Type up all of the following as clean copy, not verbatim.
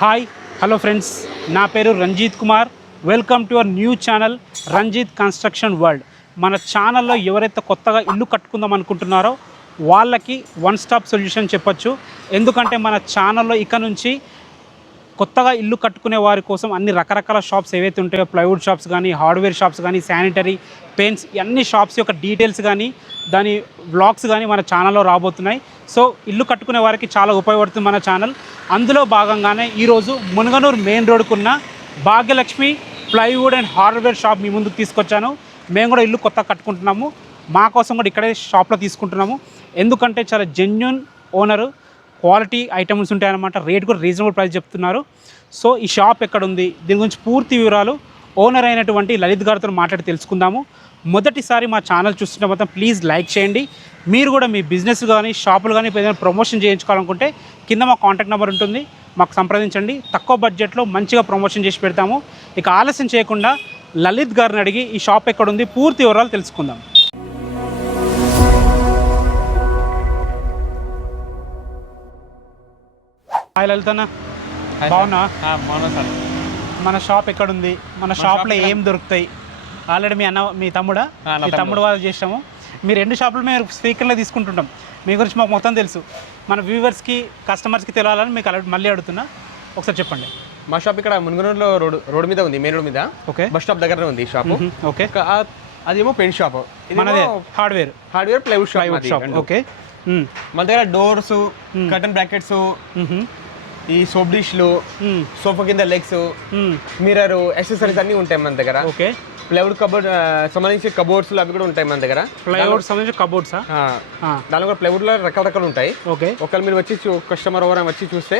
Hi hello friends, నా పేరు Ranjith Kumar. Welcome to our new channel Ranjith construction world. మన ఛానల్లో ఎవరైతే కొత్తగా ఇల్లు కట్టుకుందాం అనుకుంటున్నారో వాళ్ళకి వన్ స్టాప్ సొల్యూషన్ చెప్పొచ్చు. ఎందుకంటే మన ఛానల్లో ఇక నుంచి కొత్తగా ఇల్లు కట్టుకునే వారి కోసం అన్ని రకరకాల షాప్స్ ఏవైతే ఉంటాయో, ప్లైవుడ్ షాప్స్ కానీ, హార్డ్వేర్ షాప్స్ కానీ, శానిటరీ, పెయింట్స్, అన్ని షాప్స్ యొక్క డీటెయిల్స్ కానీ, దాని వ్లాగ్స్ కానీ మన ఛానల్లో రాబోతున్నాయి. సో ఇల్లు కట్టుకునే వారికి చాలా ఉపయోగపడుతుంది మన ఛానల్. అందులో భాగంగానే ఈరోజు మునగనూరు మెయిన్ రోడ్డుకున్న Bhagyalakshmi plywood and hardware shop మీ ముందుకు తీసుకొచ్చాను. మేము కూడా ఇల్లు కొత్తగా కట్టుకుంటున్నాము. మా కోసం కూడా ఇక్కడే షాప్లో తీసుకుంటున్నాము. ఎందుకంటే చాలా జెన్యూన్ ఓనరు, క్వాలిటీ ఐటమ్స్ ఉంటాయన్నమాట. రేట్ కూడా రీజనబుల్ ప్రైస్ చెప్తున్నారు. సో ఈ షాప్ ఎక్కడ ఉంది, దీని గురించి పూర్తి వివరాలు ఓనర్ అయినటువంటి లలిత్ గారితో మాట్లాడి తెలుసుకుందాము. మొదటిసారి మా ఛానల్ చూస్తుంటే మాత్రం ప్లీజ్ లైక్ చేయండి. మీరు కూడా మీ బిజినెస్ కానీ, షాపులు కానీ ఏదైనా ప్రమోషన్ చేయించుకోవాలనుకుంటే కింద మా కాంటాక్ట్ నెంబర్ ఉంటుంది, మాకు సంప్రదించండి. తక్కువ బడ్జెట్లో మంచిగా ప్రమోషన్ చేసి పెడతాము. ఇక ఆలస్యం చేయకుండా లలిత్ గారిని అడిగి ఈ షాప్ ఎక్కడ ఉంది పూర్తి వివరాలు తెలుసుకుందాం. హాయ్ లలిత్ అన్న, బాగున్నా? బాగున్నా సార్. మన షాప్ ఎక్కడుంది, మన షాప్లో ఏం దొరుకుతాయి? ఆల్రెడీ మీ తమ్ముడు వాళ్ళు చేసాము. మీ రెండు షాపులు మేము స్పీకర్లో తీసుకుంటుంటాం. మీ గురించి మాకు మొత్తం తెలుసు. మన వ్యూవర్స్కి, కస్టమర్స్కి తెలియాలని మీకు మళ్ళీ అడుగుతున్నా, ఒకసారి చెప్పండి. మా షాప్ ఇక్కడ మునగనూరులో రోడ్ మీద ఉంది, మెయిన్ రోడ్ మీద. ఓకే, బస్ స్టాప్ దగ్గర ఉంది షాప్. ఓకే, అదేమో పెయింట్ షాప్, మనదే హార్డ్వేర్ ప్లైవుడ్ షాప్. ఓకే, మన దగ్గర డోర్స్, కర్టన్ బ్రాకెట్స్, ఈ సోప్ డిష్లు, సోఫా కింద లెగ్స్, మిర్రర్, యాక్సెసరీస్ అన్ని ఉంటాయి మన దగ్గర. ఓకే, ప్లైవుడ్ కబోర్డ్ సంబంధించి కబోర్డ్స్ అవి కూడా ఉంటాయి మన దగ్గర. ప్లైవుడ్ సంబంధించి కబోర్డ్స్, దానిలో కూడా ప్లైవుడ్ లో రకరకాలు ఉంటాయి. ఓకే, ఒకవేళ మీరు వచ్చి కస్టమర్ ఎవరైనా వచ్చి చూస్తే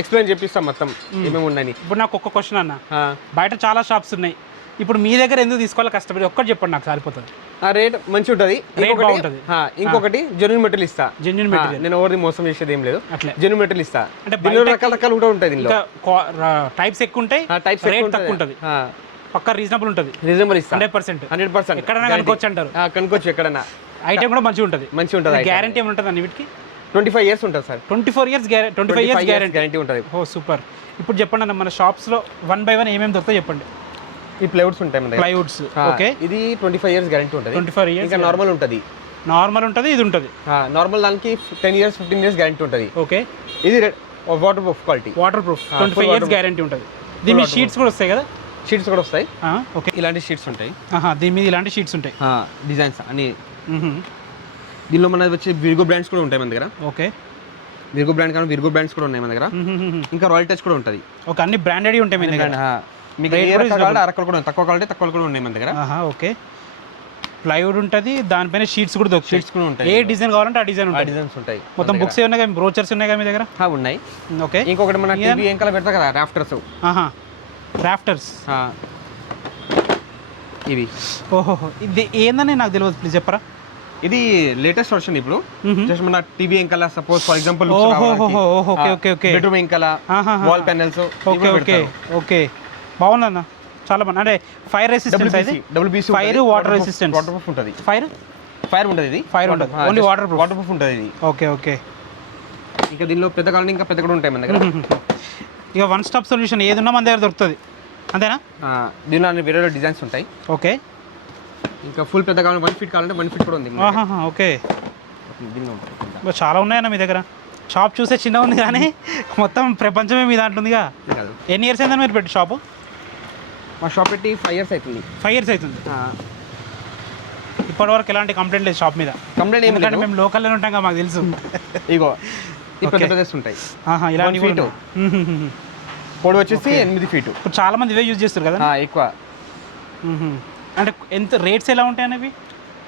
ఎక్స్ప్లెయిన్ చేపిస్తాం మొత్తం ఏమేమి ఉన్నాయి. ఇప్పుడు నాకు ఒక్క క్వశ్చన్ అన్న, బయట చాలా షాప్స్ ఉన్నాయి, ఇప్పుడు మీ దగ్గర ఎందుకు తీసుకోవాలి కస్టమర్? ఒక్కటి చెప్పండి, నాకు సరిపోతుంది. రేట్ మంచి ఉంటుంది, ఇంకొకటి జెన్యూన్ మెటీరియల్ ఇస్తా. జెన్యూన్ మెటీరియల్, నేను ఎవరిని మోసం చేసేది ఏం లేదు. జెన్యూన్ మెటీరియల్ ఇస్తా. అంటే రకరకాలు కూడా ఉంటాయి, దీనిలో టైప్స్ ఎక్కువ ఉంటాయి, రేట్ తక్కువ ఉంటుంది, పక్కా రీజనబుల్ ఉంటుంది. రీజనబుల్ ఇస్తా, 100% ఎక్కడైనా కనుకోవచ్చు అంటారు. కనుకోవచ్చు ఎక్కడైనా. ఐటమ్ కూడా మంచిగా ఉంటుంది. గ్యారంటీ ఏమి ఉంటుంది అన్ని వీటికి? 25 years ఉంటుంది సార్. 25 years గ్యారంటీ ఉంటుంది. ఓ సూపర్. ఇప్పుడు చెప్పండి అన్న, మన షాప్స్లో 1 by 1 ఏమేమి దొరుకుతాయి చెప్పండి. ఈ ప్లైవుడ్స్ ఉంటాయి మన దగ్గర. ప్లైవుడ్స్, ఓకే, ఇది 25 years గ్యారంటీ ఉంటుంది. 25 years ఇంకా నార్మల్ ఉంటుంది. ఇది ఉంటుంది. నార్మల్ దానికి 10 years 15 years గ్యారంటీ ఉంటుంది. ఓకే, ఇది water proof quality. 25 years guarantee ఉంటుంది. దీని మీద షీట్స్ కూడా వస్తాయి కదా? షీట్స్ కూడా వస్తాయి. ఓకే, ఇలాంటి షీట్స్ ఉంటాయి. దీని మీద ఇలాంటి షీట్స్ ఉంటాయి, డిజైన్స్ అన్ని. దీనిలో మన వచ్చి విర్గో బ్రాండ్స్ కూడా ఉంటాయి మన దగ్గర. ఓకే, విర్గో బ్రాండ్ కానీ విర్గో బ్రాండ్స్ కూడా ఉన్నాయి మన దగ్గర. ఇంకా రాయల్ టచ్ కూడా ఉంటుంది. ఓకే, అన్ని బ్రాండెడ్ ఉంటాయి మన దగ్గర. మీకు అరకలు కూడా తక్కువ క్వాలిటీ కూడా ఉన్నాయి మన దగ్గర. ఓకే, ప్లైవుడ్ ఉంటుంది, దానిపైన షీట్స్ కూడా దొరుకుతాయి. షీట్స్ కూడా ఉంటాయి, ఏ డిజైన్ కావాలంటే ఆ డిజైన్స్ ఉంటాయి. మొత్తం బుక్స్ ఉన్నాయి కదా, బ్రోచర్స్ ఉన్నాయి కదా మీ దగ్గర? ఉన్నాయి. ఓకే, ఇంకొకటి మన టీవీ వెనకాల పెడతా కదా, రాఫ్టర్స్. ఇవి ఓహో, ఇది ఏందని నాకు తెలియదు, ప్లీజ్ చెప్పరా. ఇది లేటెస్ట్ వర్షన్. ఇప్పుడు జస్ట్ మన టీవీ వెనకాల సపోజ్ ఫర్ ఎగ్జాంపుల్ బెడ్రూమ్ వెనకాల వాల్ ప్యానెల్స్. ఓకే, బాగుందన్న, చాలా బాగుంది. అంటే fire resistance, fire water resistance, water proof ఉంటుంది. ఫైర్ ఉంటుంది, ఇది ఫైర్ ఉంటుంది, ఓన్లీ వాటర్ ప్రూఫ్ ఉంటుంది ఇది. ఓకే, ఇంకా దీనిలో పెద్ద కాలం ఇంకా పెద్ద కూడా ఉంటాయి మన దగ్గర. ఇక వన్ స్టాప్ సొల్యూషన్ ఏది ఉన్నా మన దగ్గర దొరుకుతుంది, అంతేనా? దీనిలో అన్ని వేరే డిజైన్స్ ఉంటాయి. ఓకే, ఇంకా ఫుల్ పెద్ద కాలం 1 feet కావాలంటే 1 feet కూడా ఉంది. ఓకే, చాలా ఉన్నాయన్న మీ దగ్గర. షాప్ చూసే చిన్న ఉంది కానీ మొత్తం ప్రపంచమే మీ దాంట్లో ఉందిగా. ఎన్ని ఇయర్స్ అయిందని మీరు పెట్టి షాపు? మా షాప్ పెట్టి 5 years అవుతుంది. 5 years అవుతుంది. ఇప్పటి వరకు ఎలాంటి కంప్లైంట్ లేదు షాప్ మీద? కంప్లైంట్ ఏమి లేదు, మేము లోకల్లోనే ఉంటాం కదా, మాకు తెలుసు. ఇగో ఈ పెద్ద ఉంటాయి, ఇలాంటి ఫీట్ పొడవు వచ్చేసి 8 feet. ఇప్పుడు చాలా మంది ఇవే యూజ్ చేస్తారు కదా ఎక్కువ. అంటే ఎంత రేట్స్ ఎలా ఉంటాయి అనేవి?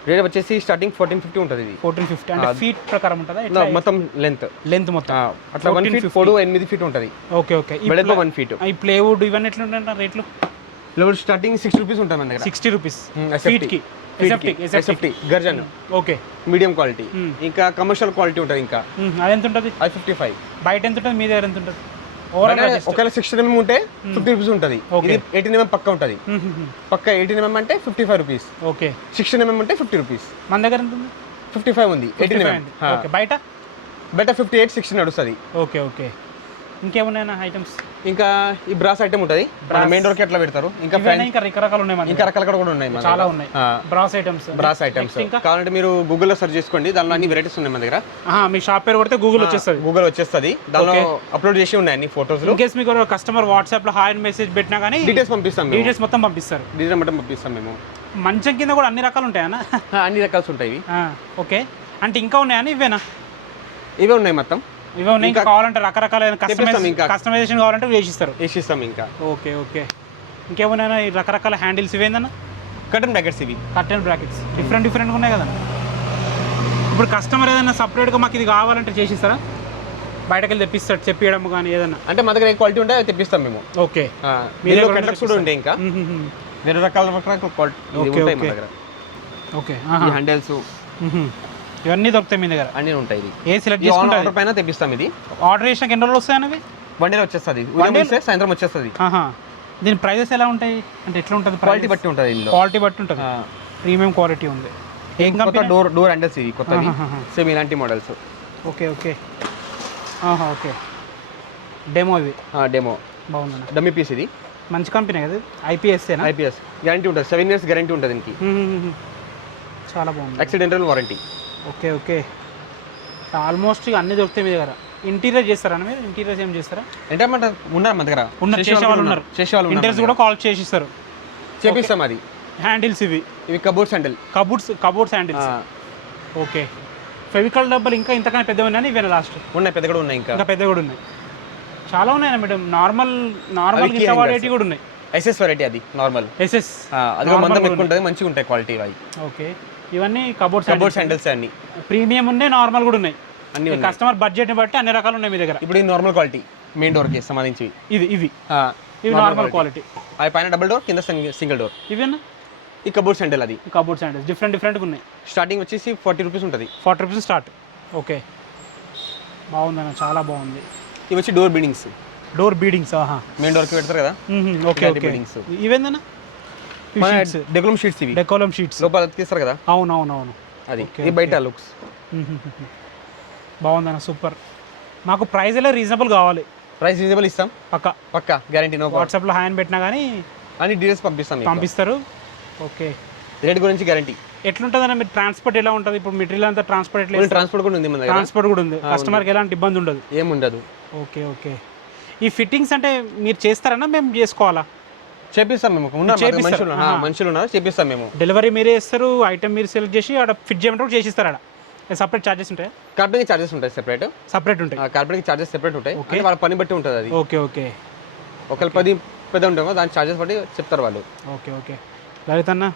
రేట్ వచ్చేసి స్టార్టింగ్ 1450 ఉంటుంది. ఇది 1450 అంటే ఫీట్ ప్రకారం ఉంటుందా? మొత్తం లెంత్ మొత్తం అట్లా 1 feet పొడవు 8 feet ఉంటుంది. ఓకే, బెడలో 1 feet. ఈ ప్లేవుడ్ ఇవన్నీ ఎట్లా ఉంటాయి రేట్లు? ప్లేవుడ్ స్టార్టింగ్ 60 rupees ఉంటుంది మన దగ్గర. 60 rupees ఫీట్ కి. SFT Curzon. Okay, medium quality. ఇంకా కమర్షియల్ క్వాలిటీ ఉంటుంది. ఇంకా అది ఎంత ఉంటుంది? అది 55. బయట ఎంత ఉంటుంది, మీ దగ్గర ఎంత ఉంటుంది? ఒకవేళ 16 mm ఉంటే 50 rupees ఉంటుంది. ఇది 18 mm పక్క ఉంటుంది. పక్క 18 mm అంటే 55 rupees. ఓకే, 16 mm అంటే 50 rupees. మన దగ్గర ఎంత ఉంది? 55 ఉంది. 18 mm. ఓకే, బయట 58 60 నడుస్తుంది. ఓకే, ఇంకేమున్నాయన్నా ఐటమ్స్? ఇంకా ఈ బ్రాస్ ఐటమ్ ఉంటుంది, మెయిన్ డోర్ కి ఎట్లా పెడతారు. ఇంకా ఇంకా రకరకాలు ఉన్నాయి మన ఇంకా రకాలు కూడా ఉన్నాయి, చాలా ఉన్నాయి బ్రాస్ ఐటమ్స్. బ్రాస్ ఐటమ్స్ కావాలంటే మీరు గూగుల్లో సెర్చ్ చేసుకోండి, దానిలో అన్ని వెరైటీస్ ఉన్నాయి మన దగ్గర. మీ షాప్ పేరు కొడితే గూగుల్ వచ్చేస్తుంది. గూగుల్ వచ్చేస్తుంది, దానిలో అప్లోడ్ చేసి ఉన్నాయి అన్ని ఫోటోస్. ఇన్ కేస్ మీకు కస్టమర్ వాట్సాప్ లో హాయ్ మెసేజ్ పెట్టినా కానీ డీటెయిల్స్ పంపిస్తాం, డీటెయిల్స్ మొత్తం పంపిస్తారు. డీటెయిల్స్ మొత్తం పంపిస్తాం మేము. మంచం కింద కూడా అన్ని రకాలు ఉంటాయన్నా? అన్ని రకాలు ఉంటాయి. ఓకే, అంటే ఇంకా ఉన్నాయని ఇవేనా? ఇవే ఉన్నాయి మొత్తం, ఇవే ఉన్నాయి. ఇంకా కావాలంటే రకరకాలైన కస్టమైజేషన్ కావాలంటే వేసిస్తాం ఇంకా. ఓకే ఓకే, ఇంకేమున్నాయన్నా ఈ రకరకాల హ్యాండిల్స్? ఇవేందన్నా? Curtain brackets. ఇవి కర్టన్ బ్రాకెట్స్ డిఫరెంట్గా ఉన్నాయి కదా. ఇప్పుడు కస్టమర్ ఏదైనా సపరేట్గా మాకు ఇది కావాలంటే చేసిస్తారా? బయటకు వెళ్ళి తెప్పిస్తాడు చెప్పియడం కానీ ఏదన్నా? అంటే మా దగ్గర ఏ క్వాలిటీ ఉంటే తెప్పిస్తాం మేము. ఓకే, మీరు కూడా ఉంటాయి, ఇంకా వేరే రకాల క్వాలిటీ ఉంటాయి మా దగ్గర. ఓకే, హ్యాండిల్స్ ఇవన్నీ దొరుకుతాయి మీ దగ్గర? అన్నీ ఉంటాయి. ఏ సెలెక్ట్ చేసుకుంటే ఆర్డర్ పైన తెప్పిస్తాం. ఇది ఆర్డర్ చేసినాక ఎన్ని రోజులు వస్తాయి అవి? వన్ డేలో వచ్చేస్తుంది, సాయంత్రం వచ్చేస్తుంది. దీని ప్రైజెస్ ఎలా ఉంటాయి అంటే ఎట్లా ఉంటుంది? క్వాలిటీ బట్టి ఉంటుంది, క్వాలిటీ బట్టి ఉంటుంది. ప్రీమియం క్వాలిటీ ఉంది. ఏం కంపెనీ? డోర్ హ్యాండిల్స్ ఇవి కొత్తవి, సేమ్ ఇలాంటి models. Okay okay okay, demo ఇవి? డెమో బాగుంది, డమ్మీ పీస్. ఇది మంచి కంపెనీ కదా, ఐపీఎస్ గ్యారంటీ ఉంటుంది, 7 years గ్యారంటీ ఉంటుంది దీనికి. చాలా బాగుంది, accidental warranty. Okay okay, almost అన్ని దొరుకుతాయి మీ దగ్గర. ఇంటీరియర్ చేస్తారా మీరు? ఇంటీరియర్స్ ఏం చేస్తారా? అంటే ఉన్నారు మన దగ్గర, చేసేవాళ్ళు ఉన్నారు. ఇంటీరియర్స్ కూడా కాల్ చేసిస్తారు, చేపిస్తాం. అది హ్యాండిల్స్ ఇవి cupboards handle, cupboards handles. Okay, Fevicol డబ్బాలు ఇంకా ఇంతకన్నా పెద్దవి ఉన్నాయని ఇవేనా? లాస్ట్ ఉన్నాయి, పెద్ద కూడా ఉన్నాయి, ఇంకా పెద్ద కూడా ఉన్నాయి. చాలా ఉన్నాయి మేడం. నార్మల్ ఇంత వాడేటివి కూడా ఉన్నాయి. ఎస్ఎస్ వెరైటీ, అది నార్మల్ ఎస్ఎస్, అది మందం ఎక్కువ ఉంటుంది, మంచిగా ఉంటాయి క్వాలిటీ. అవి ఓకే, ఇవన్నీ కబోర్డ్స్ హ్యాండిల్స్ అన్ని ప్రీమియం ఉన్నాయి, నార్మల్ కూడా ఉన్నాయి. అన్ని కస్టమర్ బడ్జెట్ని బట్టి అన్ని రకాలు ఉన్నాయి మీ దగ్గర. ఇప్పుడు ఇది నార్మల్ క్వాలిటీ, మెయిన్ డోర్ కి సంబంధించి. ఇవి నార్మల్ క్వాలిటీ. అవి పైన డబుల్ డోర్, కింద సింగిల్ డోర్. ఇవేనా? ఈ కబోర్డ్స్ హ్యాండిల్, అది కబోర్డ్స్ హ్యాండిల్స్ డిఫరెంట్గా ఉన్నాయి. స్టార్టింగ్ వచ్చేసి 40 రూపీస్ ఉంటుంది. 40 రూపీస్ స్టార్ట్. ఓకే, బాగుందన్న, చాలా బాగుంది. ఇవి వచ్చి డోర్ బీడింగ్స్. మెయిన్ డోర్ కి పెడతారు కదా. ఓకే ఓకే, ఇవేందన్నా? Decolam sheets. ఇవి డెకోలం షీట్స్ లోపల తీస్తారు కదా. అవును, అది ఇది బయట లుక్స్. బాగుందన్న, సూపర్. మాకు ప్రైస్ ఎలా రీజనబుల్ కావాలి? ప్రైస్ రీజనబుల్ ఇస్తాం, పక్కా గ్యారంటీ. నో వాట్సాప్లో హాయ్ అని పెట్టినా కానీ అన్ని డీటెయిల్స్ పంపిస్తారు. ఓకే, రేట్ గురించి గ్యారంటీ. ఎట్లుంటుందన్న మీరు ట్రాన్స్పోర్ట్ ఎలా ఉంటుంది? ఇప్పుడు మెటీరియల్ అంతా ట్రాన్స్పోర్ట్ ఎట్లా? ట్రాన్స్పోర్ట్ కూడా ఉంది మన దగ్గర. ట్రాన్స్పోర్ట్ కూడా ఉంది, కస్టమర్కి ఎలాంటి ఇబ్బంది ఉండదు? ఏముండదు. ఓకే ఓకే, ఈ ఫిట్టింగ్స్ అంటే మీరు చేస్తారన్నా మేము చేసుకోవాలా? చేపిస్తాం మేము, మనుషులు ఉన్నారు, చేపిస్తాం మేము. డెలివరీ మీరే ఇస్తారు, ఐటమ్ మీరు సెలెక్ట్ చేసి ఆడ ఫిట్ చేయమంటే చేసిస్తారు. ఆడ సపరేట్ చార్జెస్ ఉంటాయి? కార్పెంటింగ్ చార్జెస్ ఉంటాయి, సెపరేట్ ఉంటాయి. కార్పెంటింగ్ చార్జెస్ సెపరేట్ ఉంటాయి, వాళ్ళ పని బట్టి ఉంటుంది అది. ఓకే, ఒకవేళ 10 పెద్ద ఉంటామో దాని చార్జెస్ బట్టి చెప్తారు వాళ్ళు. ఓకే లలిత్ అన్న,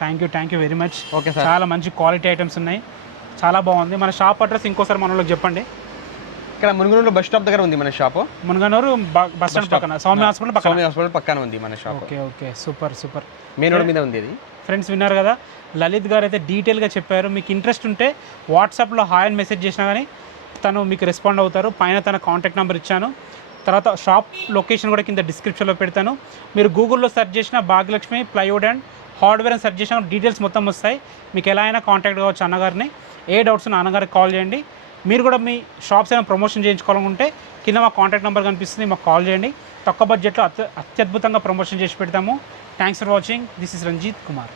thank you very much. Okay sir, చాలా మంచి క్వాలిటీ ఐటమ్స్ ఉన్నాయి, చాలా బాగుంది. మన షాప్ అడ్రస్ ఇంకోసారి మన వాళ్ళకి చెప్పండి. ఇక్కడ మునుగనూరు బస్ స్టాప్ దగ్గర ఉంది మన షాప్. మునుగనూరు బస్ స్టాండ్ పక్కన, సౌమ్య హాస్పిటల్ పక్కన ఉంది మన shop. Okay, super. Main road మీద ఉంది ఇది. ఫ్రెండ్స్ విన్నారు కదా, లలిత్ గారు అయితే డీటెయిల్గా చెప్పారు. మీకు ఇంట్రెస్ట్ ఉంటే వాట్సాప్లో హాయ్ అని మెసేజ్ చేసినా కానీ తను మీకు రెస్పాండ్ అవుతారు. పైన తన కాంటాక్ట్ నెంబర్ ఇచ్చాను, తర్వాత షాప్ లొకేషన్ కూడా కింద డిస్క్రిప్షన్లో పెడతాను. మీరు గూగుల్లో సెర్చ్ చేసిన భాగ్యలక్ష్మి ప్లైవుడ్ అండ్ హార్డ్వేర్ అని సెర్చ్ చేసిన డీటెయిల్స్ మొత్తం వస్తాయి. మీకు ఎలా అయినా కాంటాక్ట్ కావచ్చు అన్నగారిని. ఏ డౌట్స్ ఉన్నా అన్నగారికి కాల్ చేయండి. మీరు కూడా మీ షాప్స్ అయినా ప్రమోషన్ చేయించుకోవాలనుకుంటే కింద మా కాంటాక్ట్ నెంబర్ కనిపిస్తుంది, మాకు కాల్ చేయండి. తక్కువ బడ్జెట్లో అత్యద్భుతంగా ప్రమోషన్ చేసి పెడతాము. Thanks for watching. This is Ranjith Kumar.